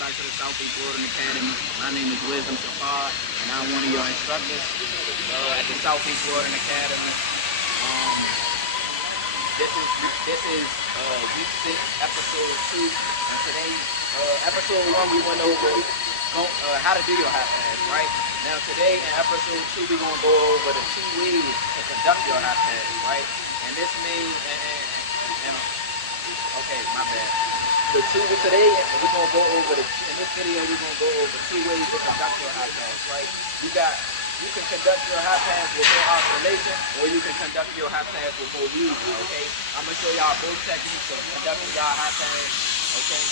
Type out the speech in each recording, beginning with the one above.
back to the Southeast Welding Academy. My name is Wisdom Shapard, and I'm one of your instructors at the Southeast Welding Academy. This is week 6, episode 2, and today, episode 1, we went over how to do your hot pass, right? Now today in episode 2, we're gonna go over the 2 ways to conduct your hot pass, right? And this means, okay, my bad. Today, we're gonna go over in this video, we're gonna go over 2 ways to conduct your hot pass, right? You can conduct your hot pass with more oscillation, or you can conduct your hot pass with more weaving, okay? I'm gonna show y'all both techniques of conducting y'all hot pass, okay?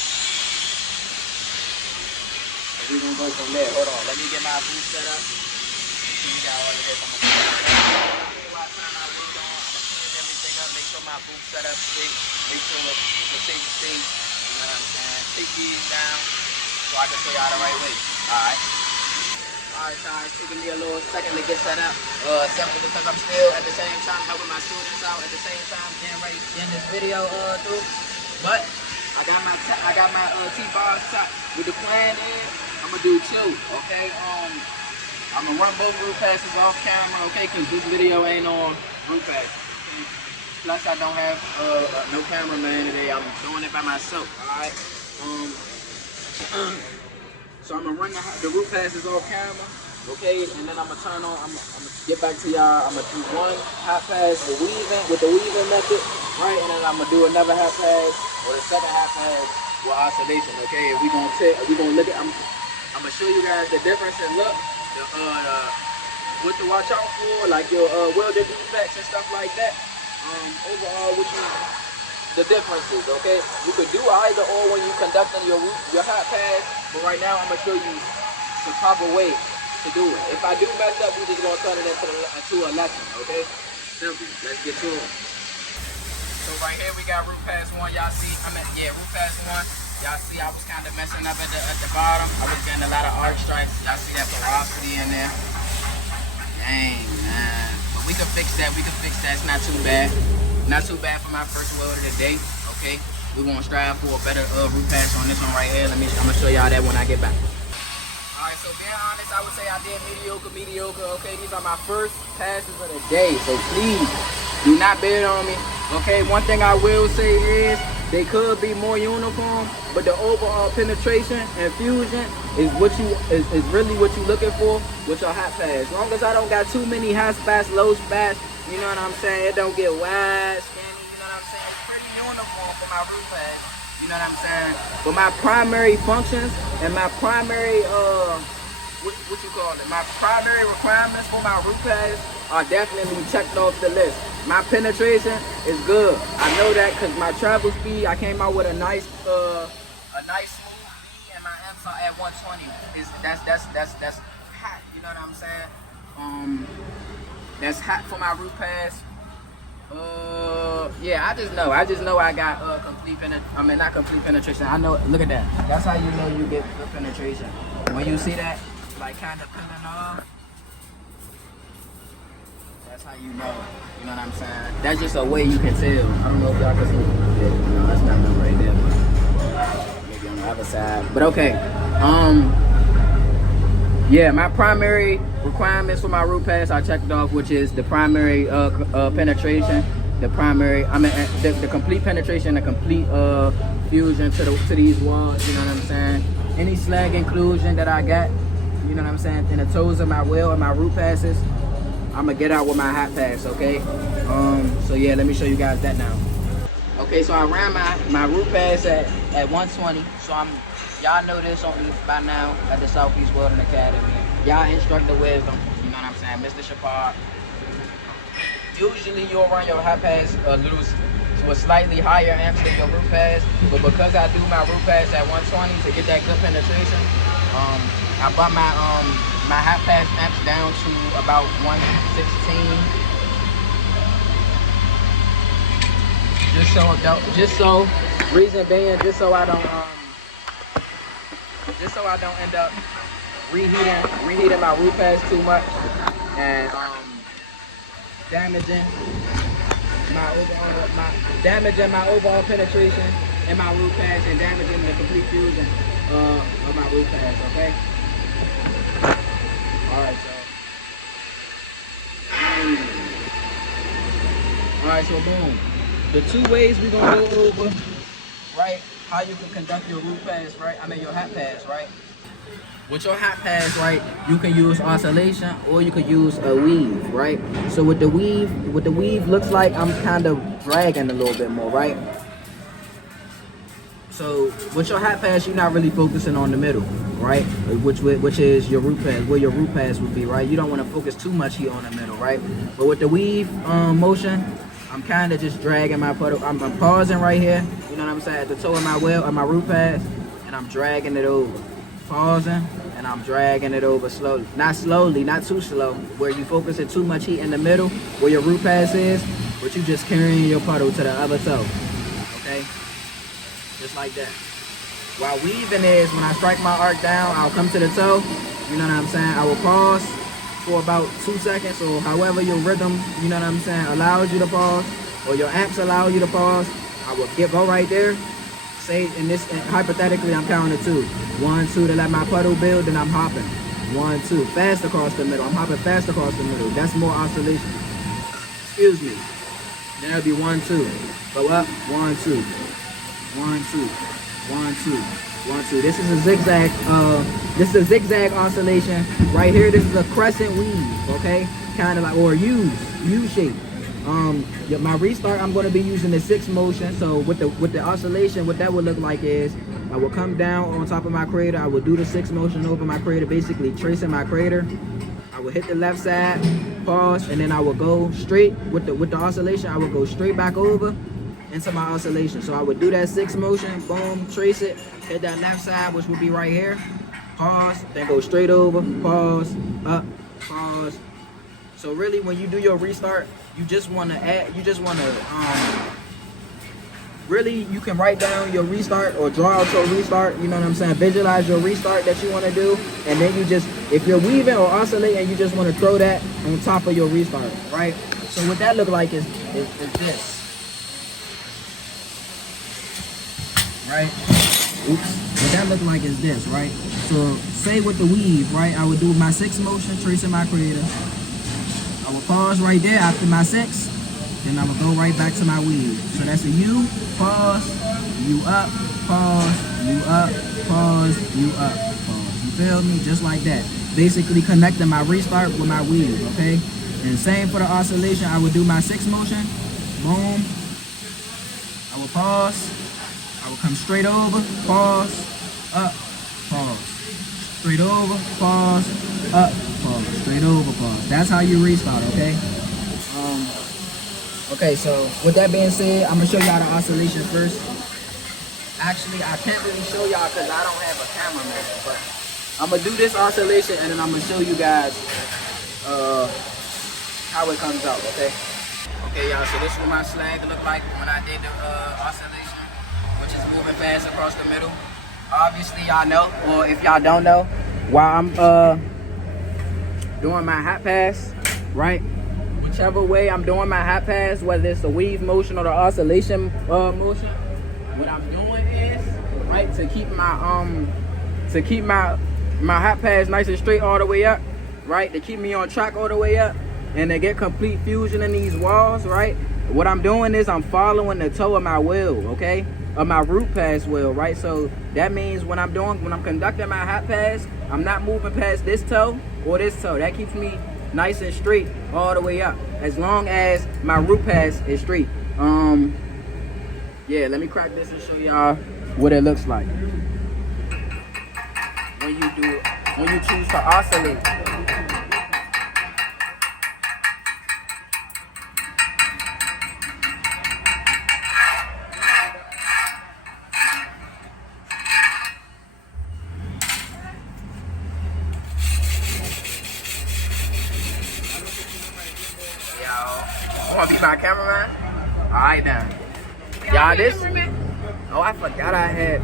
So we're gonna go from there. Hold on, let me get my booth set up. See, we got all of this. I'm gonna turn my booth on. I'm gonna clean everything up, make sure my booth set up straight, make sure the safe state, and take these down so I can show y'all the right way. Alright, guys, taking me a little second to get set up. Simply because I'm still at the same time helping my students out at the same time getting ready to end this video through. But I got my T-bars shot. With the plan is I'm gonna do 2, okay? I'm gonna run both root passes off camera, okay? Cause this video ain't on root pass. Okay? Plus I don't have no cameraman today. I'm doing it by myself, alright? So I'm gonna run the root passes off camera, okay? And then I'm gonna turn on, I'm gonna get back to y'all. I'm gonna do 1 hot pass with the weaving method, right? And then I'm gonna do another hot pass or the second hot pass with oscillation, okay? And we gonna look at, I'm gonna show you guys the difference in look, what to watch out for, like your welding defects and stuff like that. Overall, the differences, okay? You could do either or when you conducting your hot pass, but right now I'm gonna show you the proper way to do it. If I do mess up, we're just gonna turn it into a lesson, okay? Simple. Let's get to it. So right here we got root pass 1. Y'all see? Root pass 1. Y'all see? I was kind of messing up at the bottom. I was getting a lot of arc strikes. Y'all see that porosity in there? Dang, man. But we can fix that. It's not too bad. Not too bad for my first weld of the day, okay? We're gonna strive for a better root pass on this one right here. I'm gonna show y'all that when I get back. All right, so being honest, I would say I did mediocre, okay? These are my first passes of the day, so please do not bet on me, okay? One thing I will say is they could be more uniform, but the overall penetration and fusion is really what you're looking for with your hot pass. As long as I don't got too many high spats, low spats, you know what I'm saying? It don't get wide, skinny, you know what I'm saying? It's pretty uniform for my root pass, you know what I'm saying? But my primary functions and my primary, what you call it? My primary requirements for my root pass are definitely checked off the list. My penetration is good. I know that because my travel speed, I came out with a nice smooth B, and my amps are at 120. That's hot, you know what I'm saying? That's hot for my root pass. Yeah, I just know I got complete penetration. I mean, not complete penetration. I know. Look at that. That's how you know you get good penetration. When you see that, like kind of peeling off. That's how you know. You know what I'm saying? That's just a way you can tell. I don't know if y'all can see. No, that's not them right there. But maybe on the other side. But okay. Yeah, my primary requirements for my root pass I checked off, which is the primary penetration, the complete penetration, the complete fusion to these walls. You know what I'm saying? Any slag inclusion that I got, you know what I'm saying, in the toes of my weld and my root passes, I'm gonna get out with my hot pass, okay? So yeah, let me show you guys that now. Okay, so I ran my root pass at 120. So y'all know this by now at the Southeast Welding Academy. Y'all instructor Wisdom, you know what I'm saying, Mr. Shapard. Usually you'll run your hot pass to a slightly higher amps than your root pass, but because I do my root pass at 120 to get that good penetration, I brought my hot pass amps down to about 116. Just so I don't end up reheating my root pass too much and damaging my overall penetration in my root pass and damaging the complete fusion of my root pass, okay? Alright, so. Alright, so boom. The two ways we're gonna go over, right, how you can conduct your root pass, right? I mean your hat pass, right? With your hat pass, right, you can use oscillation or you could use a weave, right? So with the weave looks like I'm kind of dragging a little bit more, right? So with your hat pass, you're not really focusing on the middle, right? Which is your root pass, where your root pass would be, right? You don't want to focus too much here on the middle, right? But with the weave motion, I'm kind of just dragging my puddle. I'm pausing right here, you know what I'm saying, at the toe of my wheel, of my root pass, and I'm dragging it over. Pausing, and I'm dragging it over slowly. Not slowly, not too slow, where you focusing too much heat in the middle, where your root pass is, but you just carrying your puddle to the other toe, okay? Just like that. While weaving is, when I strike my arc down, I'll come to the toe, you know what I'm saying? I will pause for about 2 seconds, or however your rhythm, you know what I'm saying, allows you to pause, or your amps allow you to pause. I will go right there. Say in this, hypothetically, I'm counting to 2. 1, 2 to let my puddle build, then I'm hopping. 1, 2, fast across the middle. I'm hopping fast across the middle. That's more oscillation. Excuse me. Then it'll be 1, 2. Go up, 1, 2. 1, 2. 1, 2. 1, 2. This is a zigzag. This is a zigzag oscillation. Right here, this is a crescent weave. Okay, kind of like, or U shape. My restart, I'm going to be using the 6 motion. So with the oscillation, what that would look like is I will come down on top of my crater. I will do the 6 motion over my crater, basically tracing my crater. I will hit the left side, pause, and then I will go straight with the oscillation. I will go straight back over into my oscillation. So I would do that 6 motion, boom, trace it, hit that left side, which would be right here, pause, then go straight over, pause, up, pause. So really, when you do your restart, you just want to really, you can write down your restart or draw out your restart, you know what I'm saying? Visualize your restart that you want to do, and then you just, if you're weaving or oscillating, you just want to throw that on top of your restart, right? So what that look like is this, right? Oops. What that look like is this, right? So say with the weave, right, I would do my 6 motion, tracing my crater. I will pause right there after my 6, then I will go right back to my weave. So that's a U, pause, U up, pause, U up, pause, U up, pause. You feel me? Just like that. Basically connecting my restart with my weave, okay? And same for the oscillation. I will do my 6 motion, boom. I will pause. I will come straight over, pause, up, pause. Straight over, pause, up, pause. Straight over, pause. That's how you restart, okay? Okay, so with that being said, I'm gonna show y'all the oscillation first. Actually, I can't really show y'all because I don't have a cameraman, but I'm gonna do this oscillation and then I'm gonna show you guys how it comes out, okay? Okay, y'all, so this is what my slag looked like when I did the oscillation, which is moving fast across the middle. Obviously, y'all know, or if y'all don't know, while I'm doing my hat pass, right? Whichever way I'm doing my hat pass, whether it's the weave motion or the oscillation motion, what I'm doing is, right, to keep my hat pass nice and straight all the way up, right, to keep me on track all the way up, and to get complete fusion in these walls, right, what I'm doing is I'm following the toe of my wheel, okay, of my root pass wheel, right? So that means when I'm conducting my hat pass, I'm not moving past this toe or this toe. That keeps me nice and straight all the way up, as long as my root pass is straight. Yeah, let me crack this and show y'all what it looks like when you choose to oscillate. Want to be my cameraman? Alright then. Y'all, this. Oh, I forgot I had.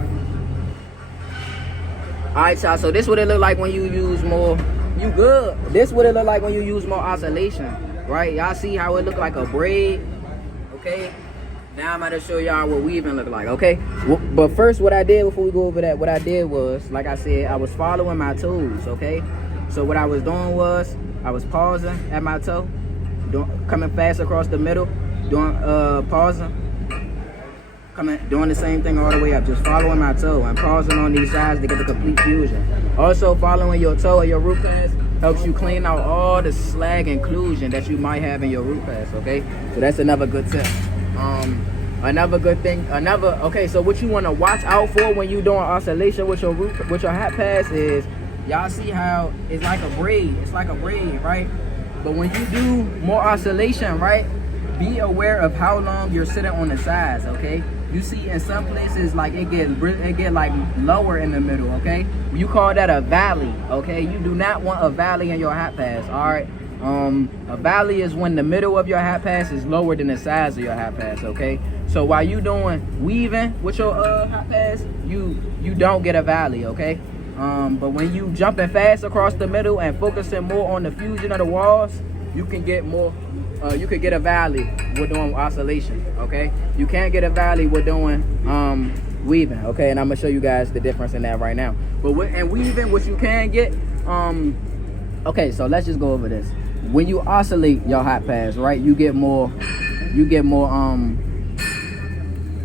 Alright, y'all. So this what it look like when you use more. You good? This what it look like when you use more oscillation, right? Y'all see how it look like a braid, okay? Now I'm about to show y'all what weaving look like, okay? But first, what I did before we go over that, what I did was, like I said, I was following my toes, okay? So what I was doing was, I was pausing at my toe, coming fast across the middle, pausing, doing the same thing all the way up, just following my toe and pausing on these sides to get the complete fusion. Also, following your toe or your root pass helps you clean out all the slag inclusion that you might have in your root pass, okay? So that's another good tip. Another good thing, okay, so what you want to watch out for when you doing oscillation with your hat pass is, y'all see how it's like a braid, right? But when you do more oscillation, right, be aware of how long you're sitting on the sides, okay? You see in some places, like it get like lower in the middle, okay? You call that a valley, okay? You do not want a valley in your hat pass, all right? A valley is when the middle of your hat pass is lower than the sides of your hat pass, okay? So while you doing weaving with your hat pass, you don't get a valley, okay? But when you jumping fast across the middle and focusing more on the fusion of the walls, you can get more. You could get a valley with doing oscillation, okay? You can't get a valley with doing weaving, okay? And I'm gonna show you guys the difference in that right now. But in weaving, what you can get, okay, so let's just go over this. When you oscillate your hat pass, right, you get more,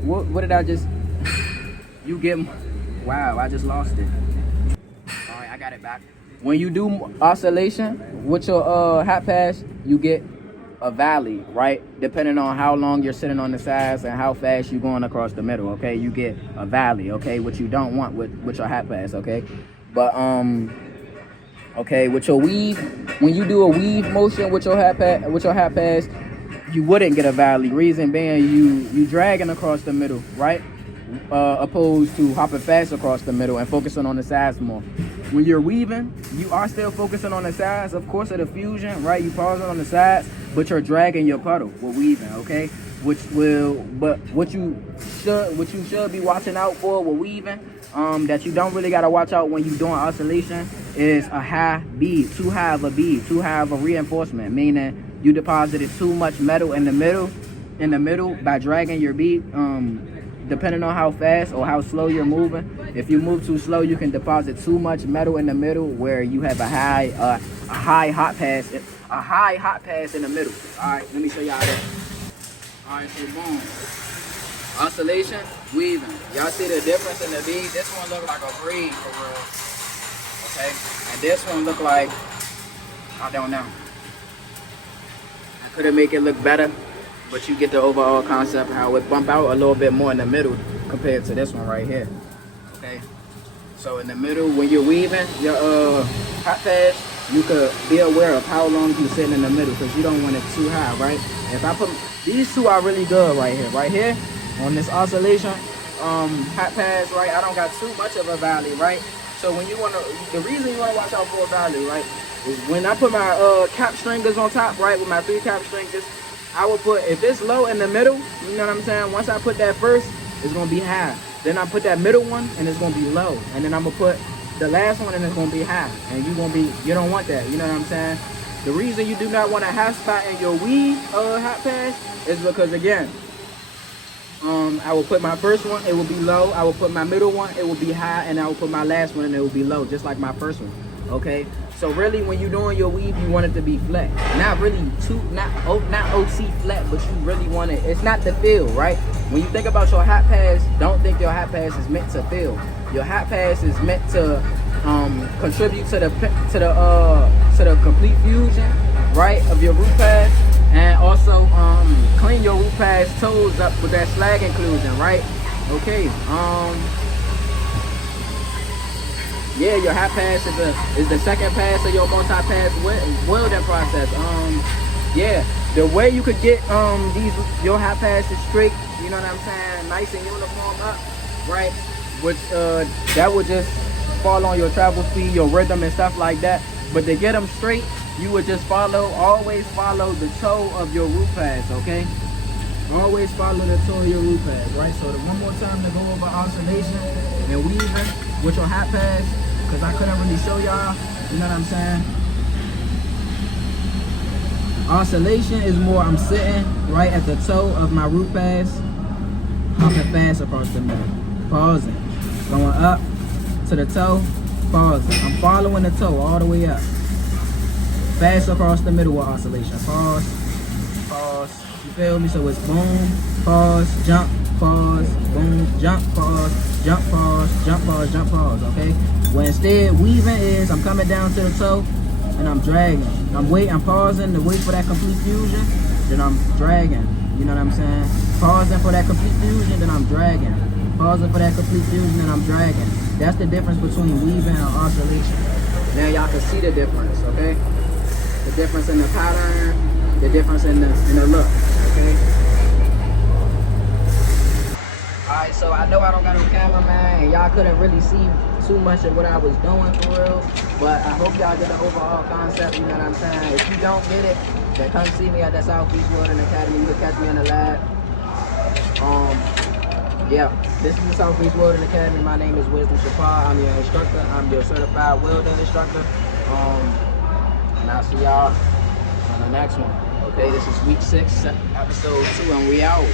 what did I just, wow, I just lost it. All right, I got it back. When you do oscillation with your hat pass, you get a valley, right? Depending on how long you're sitting on the sides and how fast you're going across the middle, okay? You get a valley, okay? Which you don't want with your hat pass, okay? But, okay, with your weave, when you do a weave motion with your hat pass, you wouldn't get a valley. Reason being, you dragging across the middle, right? Opposed to hopping fast across the middle and focusing on the sides more. When you're weaving, you are still focusing on the sides, of course, of the fusion, right? You pausing on the sides, but you're dragging your puddle with weaving, okay? What you should be watching out for with weaving, that you don't really gotta watch out when you're doing oscillation, is a high bead, too high of a bead, too high of a reinforcement, meaning you deposited too much metal in the middle by dragging your bead. Depending on how fast or how slow you're moving, if you move too slow, you can deposit too much metal in the middle where you have a high hot pass in the middle. All right, let me show y'all that. All right, so boom, oscillation, weaving. Y'all see the difference in the bead? This one look like a braid for real, okay? And this one look like, I don't know. I couldn't make it look better, but you get the overall concept how it bump out a little bit more in the middle compared to this one right here, okay? So in the middle, when you're weaving your hot pass, you could be aware of how long you're sitting in the middle because you don't want it too high, right? If I put, these two are really good right here on this oscillation hot pass, right? I don't got too much of a valley, right? So when the reason you wanna watch out for a valley, right, is when I put my cap stringers on top, right, with my 3 cap stringers, I will put, if it's low in the middle, you know what I'm saying? Once I put that first, it's gonna be high. Then I put that middle one and it's gonna be low. And then I'm gonna put the last one and it's gonna be high. And you don't want that, you know what I'm saying? The reason you do not want a high spot in your weave hot pass is because, again, I will put my first one, it will be low. I will put my middle one, it will be high. And I will put my last one and it will be low, just like my first one, okay? So really, when you're doing your weave, you want it to be flat. Not really not OC flat, but you really want it. It's not the feel, right? When you think about your hat pass, don't think your hat pass is meant to feel. Your hat pass is meant to contribute to the complete fusion, right, of your root pass, and also clean your root pass toes up with that slag inclusion, right? Okay. Yeah, your hat pass is the second pass of your multi-pass welding process. Yeah, the way you could get your hat passes straight, you know what I'm saying, nice and uniform up, right? Which that would just fall on your travel speed, your rhythm, and stuff like that. But to get them straight, you would just always follow the toe of your root pass, okay? Always follow the toe of your root pass, right? So one more time to go over oscillation and weaving with your hat pass, because I couldn't really show y'all, you know what I'm saying? Oscillation is more, I'm sitting right at the toe of my root pass, pumping fast across the middle, pausing, going up to the toe, pausing. I'm following the toe all the way up. Fast across the middle with oscillation. Pause, pause. You feel me? So it's boom, pause, jump, pause, boom, jump, pause, jump, pause, jump, pause, jump, pause. Okay. When instead weaving is, I'm coming down to the toe and I'm dragging. I'm pausing to wait for that complete fusion. Then I'm dragging. You know what I'm saying? Pausing for that complete fusion, then I'm dragging. Pausing for that complete fusion, then I'm dragging. That's the difference between weaving and oscillation. Now y'all can see the difference, okay? The difference in the pattern, the difference in the look, okay? Alright, so I know I don't got no cameraman and y'all couldn't really see too much of what I was doing for real, but I hope y'all get the overall concept, you know what I'm saying? If you don't get it, then come see me at the Southeast Welding Academy. You can catch me in the lab. Yeah, this is the Southeast Welding Academy. My name is Wisdom Shapar. I'm your instructor. I'm your certified welding instructor. And I'll see y'all on the next one. Okay, this is week 6, episode 2, and we out.